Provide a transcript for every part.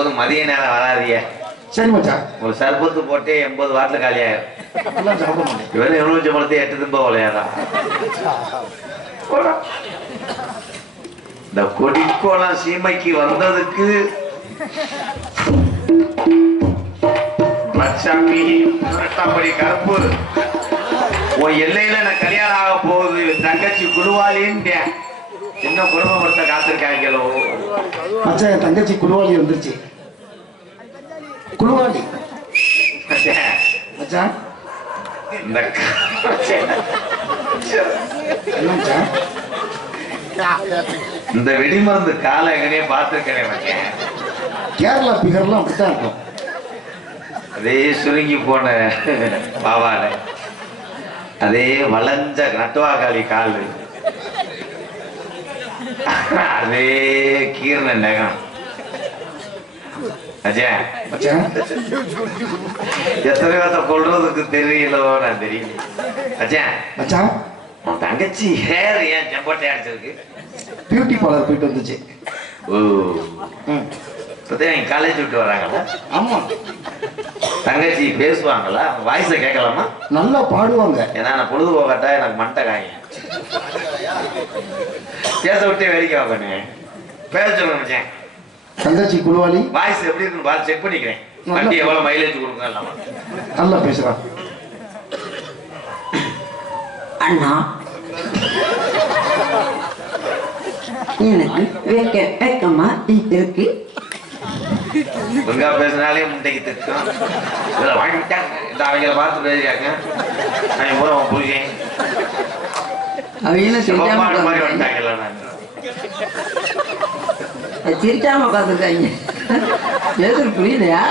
போது மதிய நேரம் வராதிய. சரி மச்சான். ஒரு சர்பத்து போட்டு எண்பது வாட்டில் காலியாயிரும். இவன் எலுமிச்சை பழத்தை எட்டு திம்ப விளையாடா இந்த கொடிக்கோளம் சீமைக்கு வந்ததுக்கு மச்சாமி கருப்பு. உன் எல்லையில நான் கல்யாணம் ஆக போகுது தங்கச்சி குருவாளின்ட்டேன் இன்னும் குடும்பப்படுத்த காத்திருக்காங்களோ மச்சான் என் தங்கச்சி குழுவாளி வந்துருச்சு. குழுவாளி. மச்சான் இந்த இந்த வெடிமருந்து காலை எங்கனே பார்த்துருக்கேன் கேரளா பிகர்லாம் அப்படித்தான் இருக்கும். அதே சுருங்கி போன பாவால அதே வளைஞ்ச நட்டுவாக்காளி கால். அதே கீரண நகம் அஜய் மச்சான் எத்தனை பேர்த்த கொள்றதுக்கு தெரியலோ நான் தெரியல அஜய் மச்சான் உன் தங்கச்சி ஹேர் ஏன் செம்போட்டை அடிச்சிருக்கு பியூட்டி பார்லர் போயிட்டு வந்துச்சு ஓ இப்பதான் காலேஜ் விட்டு வராங்களா ஆமா தங்கச்சி பேசுவாங்களா வாய்ஸை கேட்கலாமா நல்லா பாடுவாங்க ஏன்னா நான் பொழுதுபோகாட்டா எனக்கு மண்டை காயும் பேச விட்டே வேடிக்கை வாங்கண்ணே பேச சொல்லுங்க மச்சான் தங்கச்சி குழுவாளி? வாய்ஸ் எப்படி இருக்குன்னு பார்த்து செக் பண்ணிக்கிறேன். வண்டி எவ்வளவு மைலேஜ் கொடுங்க இல்லாம நல்லா பேசுறான் அண்ணா. எனக்கு வெக்க வெக்கமா இருக்கு. ஒழுங்கா பேசினாலே முட்டைக்கு திட்டம். இதில் வாங்கிட்டாங்க இந்த அவங்கள பார்த்து பேசியாங்க நான் உன் புரிஞ்சேன் அவங்க சிவப்பாடு மாதிரி சிரிச்சாம வந்துட்டாங்கல்ல நான். சிரிச்சாம பார்த்துருக்காங்க. எதுக்கு புரியலையா?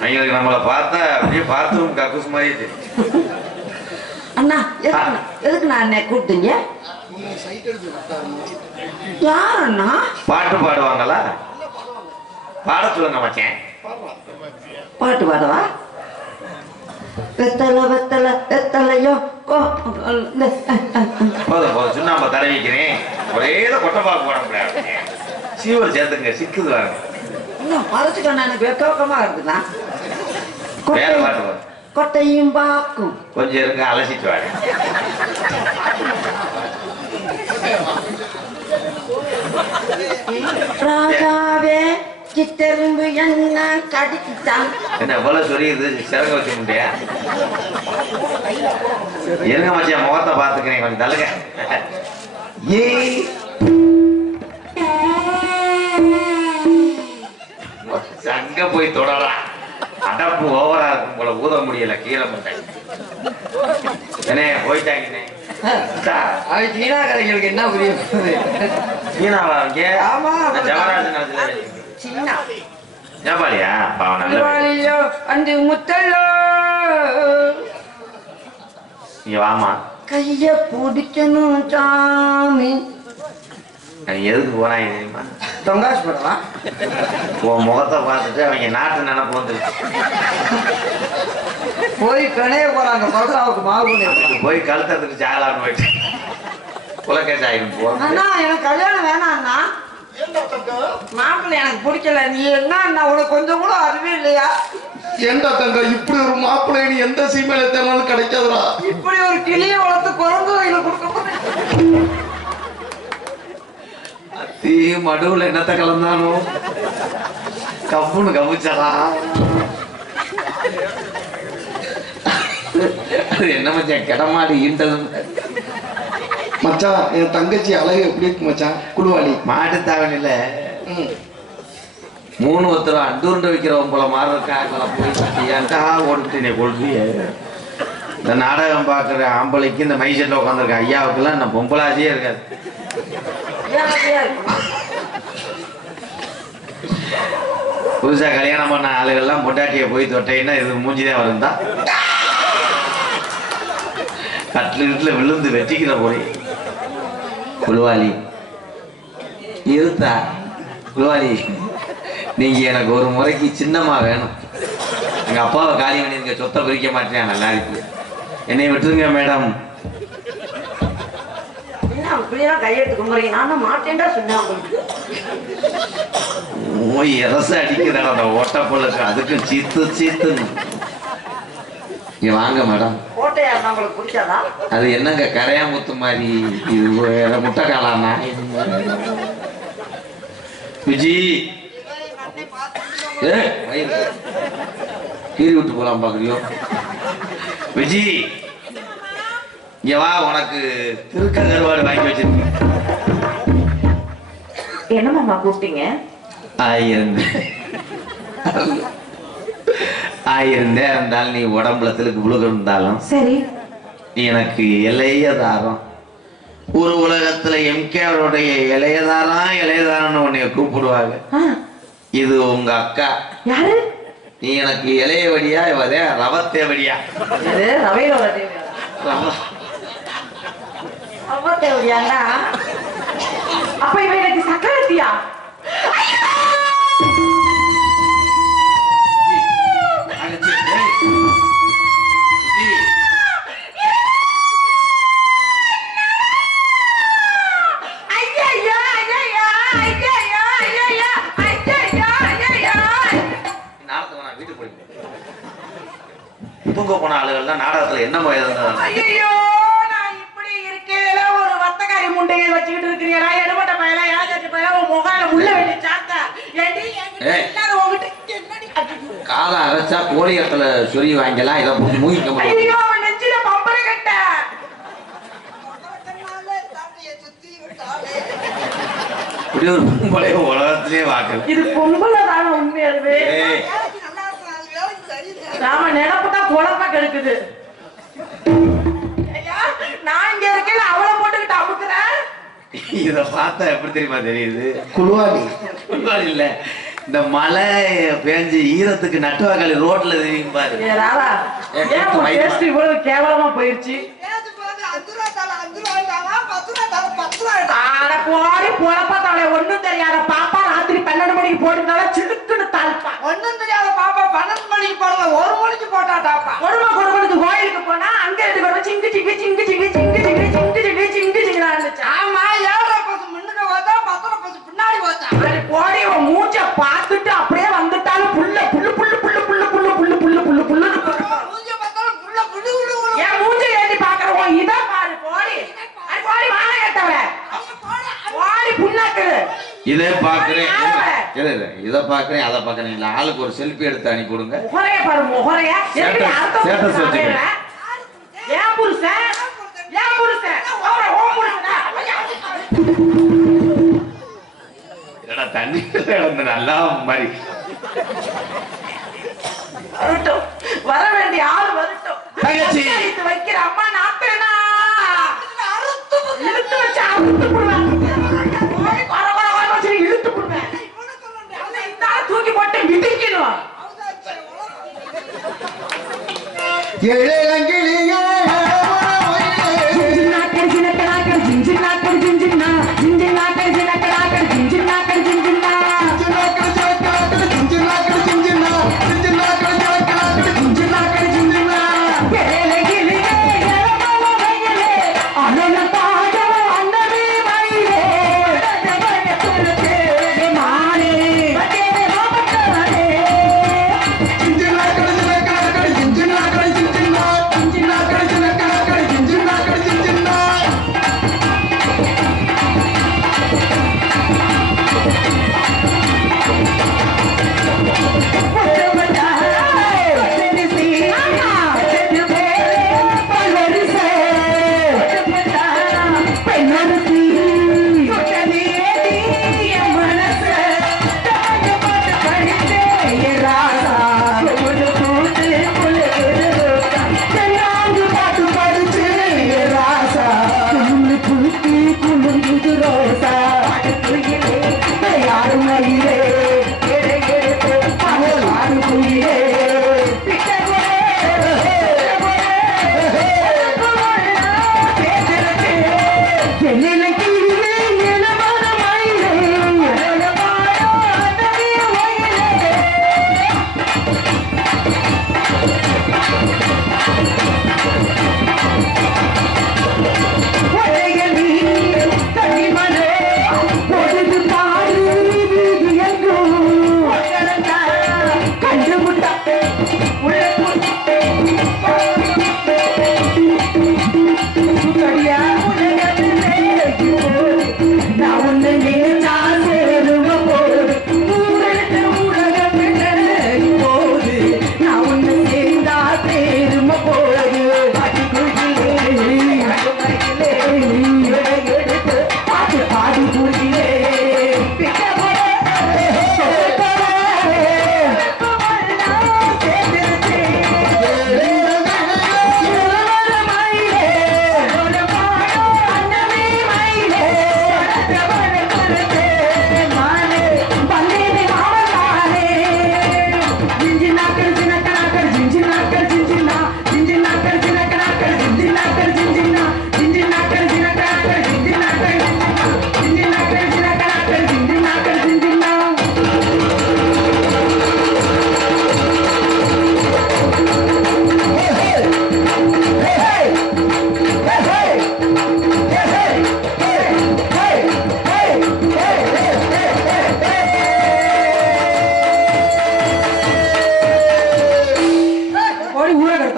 அவங்களுக்கு நம்மளை பார்த்தா அப்படியே பார்த்தும் கக்கூஸ் மாதிரி அண்ணா எதுக்கு நான் என்னை கூப்பிட்டீங்க? யார் அண்ணா? பாட்டு பாடுவாங்களா? பாட சொல்லுங்க மச்சான். பாட்டு பாடவா? வெத்தலை வெத்தலை வெத்தலையோ. போதும் போதும் சுண்ணாம்பை தடவிக்கிறேன். ஒரே தான் கொட்டைப்பாக்கு போட முடியாது. சீவல் சேர்த்துங்க சிக்குது வாங்க மறைச்சுக்கண்ணா எனக்கு வெக்க வெக்கமா இருக்குதா? வேற கொட்டை பாட்டு பாடு. கொட்டையும் பாக்கும் கொஞ்சம் இருங்க அலசிட்டு வாங்க. ராஜாவே சித்தெரும்பு என்ன கடிச்சுட்டான் என்ன எவ்வளவு சொரியுது சிறங்க வச்சு முடியா இருங்க மச்சான் முகத்தை பார்த்துக்கிறேன் கொஞ்சம் தள்ளுங்க. ஏய். அங்க போய் தொடலாம் அடப்பு ஓவரா இருக்கும் போல ஊத முடியல கீழே முட்டை. என்ன போயிட்டாங்கண்ணே அவன் சீனாக்காரங்களுக்கு என்ன புரிய போகுது? சீனாவா இங்க ஆமா. ஜவராஜ் நடத்துல சீனா ஜப்பாலியா பாவம் நல்ல அந்த முத்தலோ. நீங்க வாமா கைய பிடிக்கணும் சாமி. எதுக்கு போறாங்க தெரியுமா? தொங்காசு படவா? உன் முகத்தை பார்த்துட்டு அவங்க நாட்டு நினப்பு வந்துருச்சு. போய் பிணைய போறாங்க மாவு அதுக்கு போய் கழுத்தத்துக்கு சாகலான்னு போயிட்டு. உலகேஜ் ஆகிடும் போ அண்ணா எனக்கு கல்யாணம் வேணாம் அண்ணா. மாப்பிள்ளை எனக்கு பிடிக்கல. நீ என்ன அண்ணா உனக்கு கொஞ்சம் கூட அறிவே இல்லையா? ஏண்டா தங்க? இப்படி ஒரு மாப்பிள்ளை நீ எந்த சீமையில தேர்னாலும் கிடைக்காதுடா. இப்படி ஒரு கிளியை வளர்த்து குரங்கு கையில கொடுக்க தீ மடுவுல என்னத்த கலந்தானோ? கப்புன்னு கவிச்சடா அது என்ன மச்சான் கிடமாடி ஈண்டது மச்சான் என் தங்கச்சி அழகு எப்படி இருக்கு மச்சான்? குழுவாளி மாட்டு தாவணில ம். மூணு ஒருத்தர் அண்டூர்ண்டு வைக்கிறவன் போல மாதிரி இருக்காங்களா போய் ஏன்டா ஓடிட்டு நீ கொள்றிய இந்த நாடகம் பார்க்குற ஆம்பளைக்கு இந்த மைசெட்டில் உட்காந்துருக்க? ஐயாவுக்கெல்லாம் இந்த பொம்பளாசியே இருக்காது. புதுசாக கல்யாணம் பண்ண ஆளுகள்லாம் பொண்டாட்டியை போய் தொட்டைன்னா இது மூஞ்சிதான் வருந்தா கட்டில் கிட்டில் விழுந்து வெட்டிக்கிற போய் குழுவாளி. இருத்தா? குழுவாளி நீங்க எனக்கு ஒரு முறைக்கு சின்னமா வேணும். எங்க அப்பாவை காலி பண்ணிருக்க சொத்தை பிரிக்க மாட்டேன் நல்லா இருக்கு. என்னை விட்டுருங்க மேடம். அடிக்கிறான் ஓட்டப்பொழுக்கு. அதுக்கும் சீத்து இங்க வாங்க மேடம். உங்களுக்கு பிடிக்காதா? அது என்னங்க கரையாமுத்து மாதிரி? இது முட்டை காளானா? விஜி. கீறி விட்டு போலாம் பாக்குறியோ விஜி. இங்க வா உனக்கு திருக்க கருவாடு வாங்கி வச்சிருக்கேன். என்ன மாமா கூப்பிட்டீங்க? ஆயிரம் ஆயிரம் நேரம் இருந்தாலும் நீ உடம்புல திலுக்கு புழுக இருந்தாலும் சரி எனக்கு இளையதாரம். ஒரு உலகத்துல எம்கே அவருடைய இளையதாரம் இளையதாரம்னு உன்னைய கூப்பிடுவாங்க. இது உங்க அக்கா. யாரு? நீ எனக்கு இளையவடியா இவதே ரவத்தேவடியா? இது ரவையோட தேவையா? ரவ- ரொம்ப தேவையாண்டா அப்ப இவ எனக்கு சக்கரத்தியா தூங்க போன ஆளுகள் தான் நாடகத்துல என்ன ஐயோ நான் இப்படி இருக்கேல ஒரு வத்தக்காரி முண்டையை வச்சுக்கிட்டு இருக்கிறீங்களா? எடுபட்ட பயல உன் முகால சாத்த. அரைச்சா கோழியத்துல சொறி வாங்கலாம் இதை மூங்கிக்க முடியும் இப்படி ஒரு உலகத்திலே வாக்கல இது பொம்பளை தானே உண்மையாலுமே? ஏய். நாம நினப்பு தான் பொழப்ப கெடுக்குது நான் இங்க இருக்கேன் அவளை போட்டுக்கிட்டு அமுக்குறேன். இத பார்த்தா எப்படி தெரியுமா தெரியுது? குழுவாடி புல்வாடி இல்ல இந்த மழை பேஞ்சு ஈரத்துக்கு நட்டுவாக்காளி ரோட்ல தெரியும் பாரு. இவ்வளவு கேவலமா போயிருச்சு? போடி பொழப்பா தவளை ஒண்ணும் தெரியாத பாப்பா ராத்திரி பன்னெண்டு மணிக்கு போட்டுருந்தாலும் சிடுக்குன்னு தாழ்ப்பா. ஒண்ணும் தெரியாத பாப்பா பன்னெண்டு மணிக்கு போடல ஒரு மணிக்கு போட்டாட்டாப்பா கொடுமை கொடுக்கணுக்கு கோயிலுக்கு இத பாக்குறேன் அதை பாக்குறேன் இல்ல ஆளுக்கு ஒரு செல்ஃபி எடுத்து அனுப்பி கொடுங்க முகரைய பாரு முகரைய எப்படி Status- அர்த்தம் status புரியுதா வச்சுக்க. அவன்? ஏன் புருஷன்? ஏன் புருஷன்? ஓ புருஷனா? தண்ணி கிடந்து நல்லா மாதிரி வரட்டும். வர வேண்டிய ஆள் வரட்டும். தங்கச்சி. வைக்கிற அம்மா நாத்தனா? இழுத்து வச்சு அறுத்து ஏழை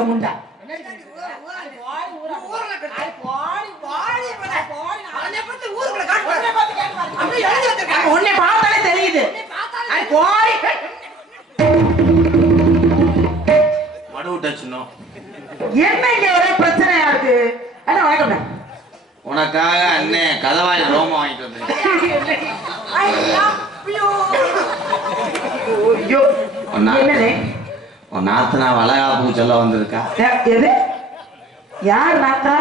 ముండా உன்னை பார்த்தாலே தெரியுது. போய் மடு என்ன இங்க ஒரே பிரச்சனையா இருக்கு? அண்ணா வணக்கம் உனக்காக அண்ணே கதவாய் ரோமம் வாங்கிட்டு வந்தேன். ஐயோ. ஐயோ. என்னது? உன் நாத்தனா வளகாப்புக்கு சொல்ல வந்திருக்கா? எது? யார் நாத்தா?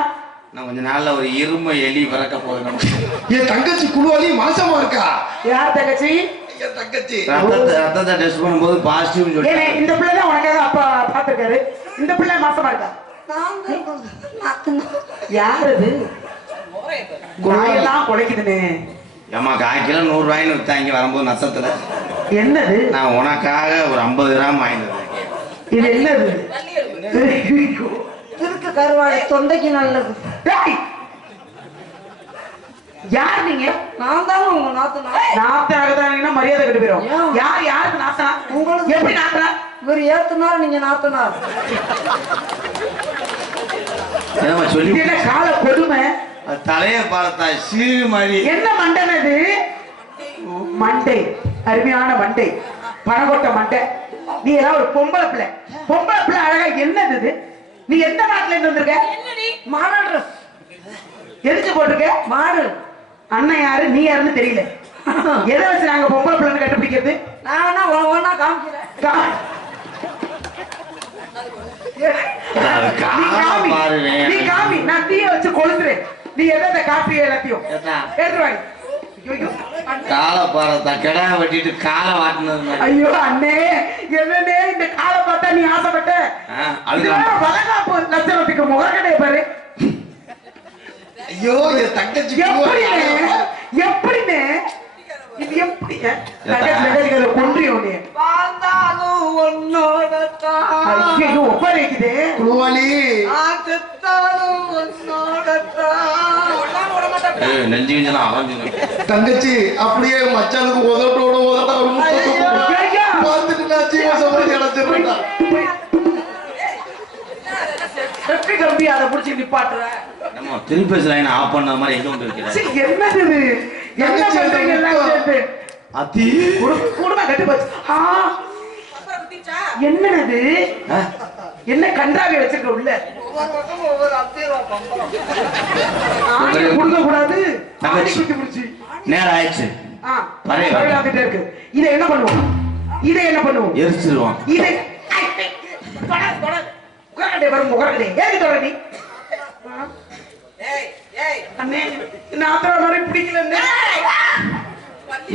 நான் கொஞ்ச நாள்ல ஒரு இரும்பு எலி பிறக்க போகுது நமக்கு. என் தங்கச்சி குழுவாளி மாசமா இருக்கா? யார் தங்கச்சி? என் தங்கச்சி. ரத்தத்தை ரத்தத்தை டெஸ்ட் பண்ணும்போது பாசிட்டிவ்னு ஏனே சொல்லி இந்த பிள்ளை தான் உனக்காக அப்பா பாத்துருக்காரு இந்த பிள்ளை மாசமா இருக்கா? யார் அது? குழாயெல்லாம் குலைக்குதுன்னு ஏமா கால் கிலோ நூறு ரூபாய்னு வித்தாங்க வரும்போது நத்தத்துல. என்னது? நான் உனக்காக ஒரு ஐம்பது கிராம் வந்தேன் இது என்னது? இருக்கு கருவாடு தொண்டைக்கு நல்லது! யார் நீங்க? நான் தாங்க உங்க நாத்தனா நாத்தாக தான் மரியாதை கட்டு போயிடும்? யார் யாருக்கு நாத்தனா உங்களுக்கு- எப்படி நாத்தனா இவர் ஏத்துனார் நீங்க நாத்தனார்? சொல்லி இது என்ன கால கொடுமை? தலையை பார்த்தா மாதிரி. என்ன மண்டன் அது? மண்டை. அருமையான மண்டை. பணகொட்ட மண்டை. நீ எல்லாம் ஒரு பொம்பளை பிள்ளை. பொம்பளை பிள்ளை அழகா என்னது இது? நீ எந்த நாட்டுல இருந்து வந்திருக்க? மாடல் ட்ரெஸ் எரிச்சு போட்டிருக்க? மாடல் அண்ணன் யாரு? நீ யாருன்னு தெரியல. எதை வச்சு நாங்க பொம்பளை பிள்ளைன்னு கண்டுபிடிக்கிறது? நான் வேணா ஒவ்வொன்னா காமிக்கிறேன். நீ காமி. பாருவே. நீ காமி. நான் தீய வச்சு கொளுத்துறேன். நீ எதை காப்பி எல்லாத்தையும் ஏத்தா. காலை பாரத்தா கிடா வெட்டிட்டு காலை வாட்டினது ஐயோ அண்ணே என்னண்ணே இந்த காலை பார்த்தா நீ ஆசைப்பட்ட? வளகாப்பு லட்சணத்துக்கு முகக்கடைய பாரு. ஐயோ தங்கச்சி குழுவாளி எப்படிண்ணே எப்படிண்ணே இது எப்படி தங்கச்சி தங்கச்சிக்கு கொன்றியும் நீ வாழ்ந்தாலும் உன்னோட ஐயோ ஒப்பா இருக்குது குழுவாளி நான் செத்தாலும் உன்னோட நெஞ்சு தங்கச்சி அப்படியே மச்சானுக்கு உதட்டோட உதட்ட ஒரு. பார்த்துட்டு நான் ஜீவ சமாதி அடைச்சிருந்தா வெற்றி கம்பி அதை புடிச்சு நிப்பாட்டுற? திருப்பி ஆஃப் பண்ண மாதிரி எங்க வந்து என்னது என்ன பண்றீங்க? எல்லாம் முத்தம். சேர்ந்து அத்தி குடு- குடும்பம் கட்டு போச்சு. ஆ, என்னது என்ன கன்றாவி வச்சிருக்க உள்ள? குடுக்க கூடாது நேரம் ஆயிடுச்சு. இருக்கு. இதை என்ன பண்ணுவோம்? இதை என்ன பண்ணுவோம்? எரிச்சிருவான் இதை வரும் உட்காரண்டே ஏது தொட நீ.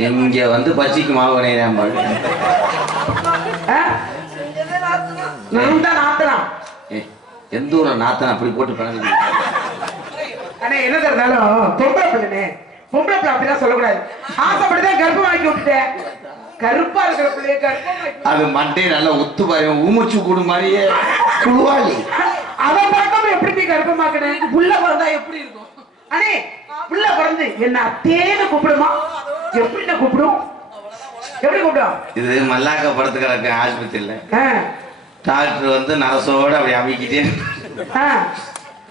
இங்க வந்து பச்சிக்கு மாவு நான் எந்த ஊர்ல நாத்தன்? அப்படி போட்டு பிறகு அண்ணே என்ன இருந்தாலும் பொம்பளை பிள்ளைனே பொம்பளை பிள்ளை சொல்லக்கூடாது. ஆசைப்பட்டுதான் கர்ப்பம் வாங்கி விட்டுட்டேன். கருப்பா இருக்கிற பிள்ளைய கர்ப்பம் அது மண்டே நல்லா ஒத்து பாரு ஊமச்சு கூடு மாதிரியே. குழுவாளி. அதை பார்க்காம எப்படி நீ கர்ப்பமாக்குனேன் புள்ள பிறந்தா எப்படி இருக்கும்? அண்ணே புள்ள பிறந்து என்ன அத்தேன்னு கூப்பிடுமா? எப்படி கூப்பிடும்? எப்படி கூப்பிடும்? இது மல்லாக்க படுத்து கிடக்கு ஆஸ்பத்திரியில டாக்டர் வந்து நரசோட அப்படி அமைக்கிட்டே.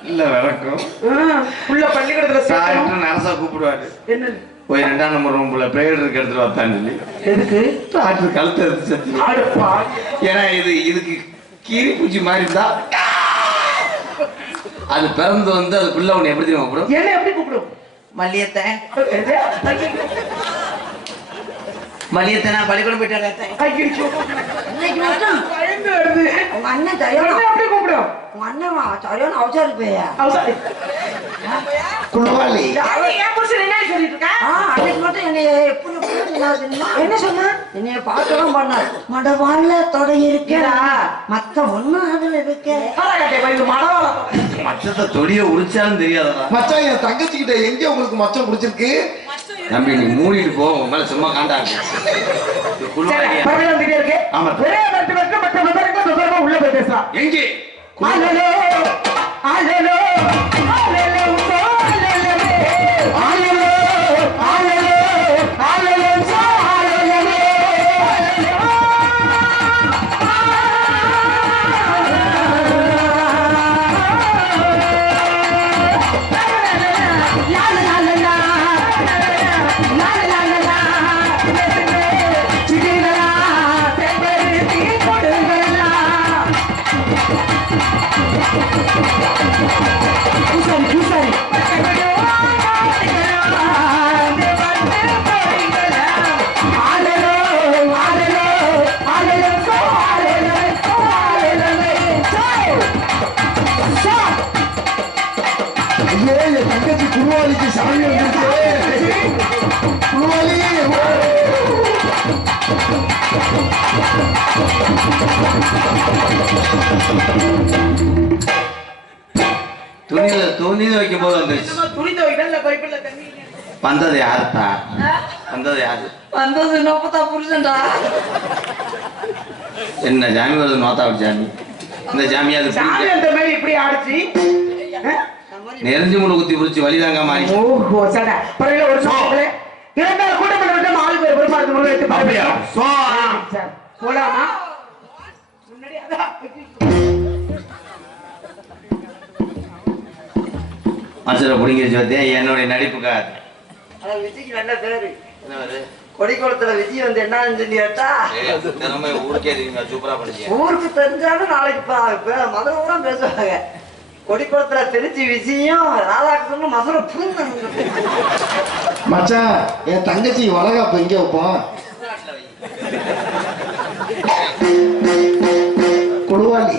இல்ல விளக்கும் ஆ, புள்ள பள்ளிக்கூடத்துல. டாக்டர் நரசா கூப்பிடுவாரு. என்னது? போய் ரெண்டாம் நம்பர் ரூம்ல பிரேயர் இருக்கு எடுத்துட்டு வந்தான்னு சொல்லி. எதுக்கு? டாக்டர் கழுத்து எடுத்து ஏன்னா இது இதுக்கு கீரி பூச்சி மாதிரி இருந்தா அது பிறந்து வந்து அதுக்குள்ள ஒண்ணு எப்படி தெரியுமா கூப்பிடும்? என்ன எப்படி கூப்பிடும்? மல்லியத்தை? மல்லியத்தை நான் பள்ளிக்கூடம் போயிட்டு பயந்து வருது? உங்க அண்ணன் சரியான என்ன எப்படி கூப்பிடும் உங்க அண்ணன் சரியான அவசரம் போயா. என்ன சொன்னா? என்னைய பார்க்கலாம் பண்ணார். மடவாழ்ல தொடை இருக்கா. மத்த ஒண்ணு அதுல இருக்க. மச்சத்தை தொடிய உரிச்சாலும் தெரியாதடா. மச்சான் என் தங்கச்சி கிட்ட எங்க உங்களுக்கு மச்சம் பிடிச்சிருக்கு? தம்பி நீ மூடிட்டு போ உன் மேல சும்மா இருக்கு. ஆமா. ஒரே மட்டும் மற்ற விவரங்களை விவரமா உள்ள போய் பேசலாம். எங்கே அலலோ, அலலோ, அலலோ, துணியில துணியில வைக்கும் போது வந்துச்சு வந்தது யாருப்பா? வந்தது யாரு? வந்தது நோப்பத்தா புருஷன்டா. என்ன ஜாமி வருது நோத்தாவோட ஜாமி? இந்த ஜாமியா அந்த இப்படி ஆடிச்சு. நெறிஞ்சு முழு குத்தி புடிச்சு வழிதாங்க மாறி. ஓஹோ சடா. பரவாயில்ல ஒரு கூட்டம் பண்ண விட்டு ஆளுக்கு ஒரு பெருமாள் முருகன் எடுத்து அப்படியா? சோ. போலாமா? முன்னாடி அதான் மனசுல என்னுடைய நடிப்புக்கார் அதான் விஜய்க்கு நல்ல பேரு. கொடிக்குளத்துல விஜய் வந்து என்ன சொல்லி கேட்டா ஊருக்கே சூப்பரா படிச்சீங்க ஊருக்கு தெரிஞ்சாலும் நாளைக்கு மதுரை கூட பேசுவாங்க. கொடிக்குளத்துல திருச்சி விஜயும் ராதாகிருஷ்ணனும் மதுரை புரிந்தாங்க மச்சான் என் தங்கச்சி வளகாப்பு எங்க வைப்போம் கொடுவாளி.